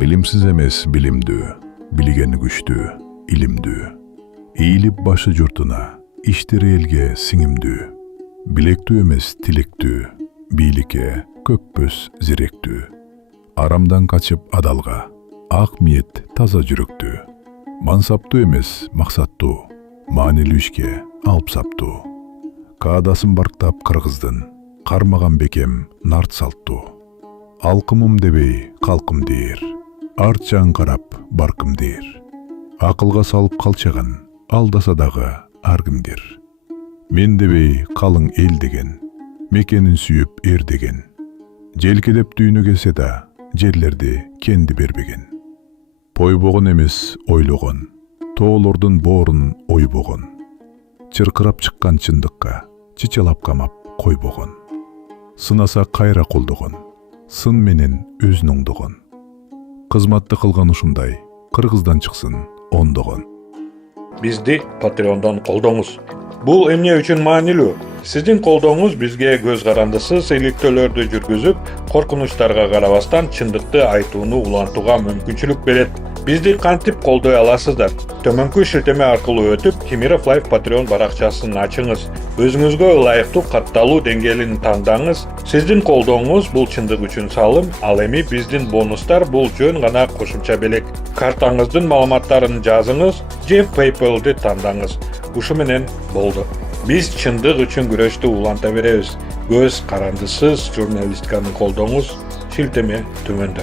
Bilimsiz emes bilimdүү, bilgeni güçtүү, ilimdүү. Eğilip başı jurtuna, işleri elge singimdүү. Bilektүү emes tilektүү, biylike kökpös zirektүү. Aramdan kaçıp adalga, ak miyet taza jüröktүү. Mansaptуу emes maksattуу, maanilүү ишке алып саптуу. Каадасын барктап кыргыздын, кармаган бекем нарт салттуу. Алкымым дебей калкым дейер, артчан карап баркым дейер. Акылга салып калчаган, алдаса дагы аргымдер. Мен дебей калың эл деген, мекенин сүйүп эр деген. Желкелеп дүйнө келсе да, жерлерди кенди бербеген. Пойбогон эмес ойлогон, тоолордун боорун ойбогон. Чыркырап чыккан чындыкка, чычалап камап койбогон. Сынаса кайра колдогон, сын менен өзүн оңдогон. Кызматты кылган ушундай, кыргыздан чыксын ондогон. Бизди Patreon'dan колдоңуз. Бул эмне үчүн маанилүү? Сиздин колдооңуз бизге көз карандысыз иликтөөлөрдү жүргүзүп, коркунучтарга карабастан чындыкты айтууну улантууга мүмкүнчүлүк берет. Бизди кантип колдой аласыздар? Төмөнкү шилтеме аркылуу өтүп, Кемиров Life Patreon баракчасын ачыңыз. Өзүңүзгө ылайыктуу катталуу деңгээлин тандаңыз. Сиздин колдооңуз бул чындык үчүн салым, ал эми биздин бонустар бул жөн гана кошумча белек. Картаңыздын маалыматтарын жазыңыз же PayPal'ды тандаңыз. Ушу менен болду. Биз чындык үчүн күрөштү уланта беребиз. Көз карандысыз журналистиканы колдоңуз. Шилтеме төмөндө.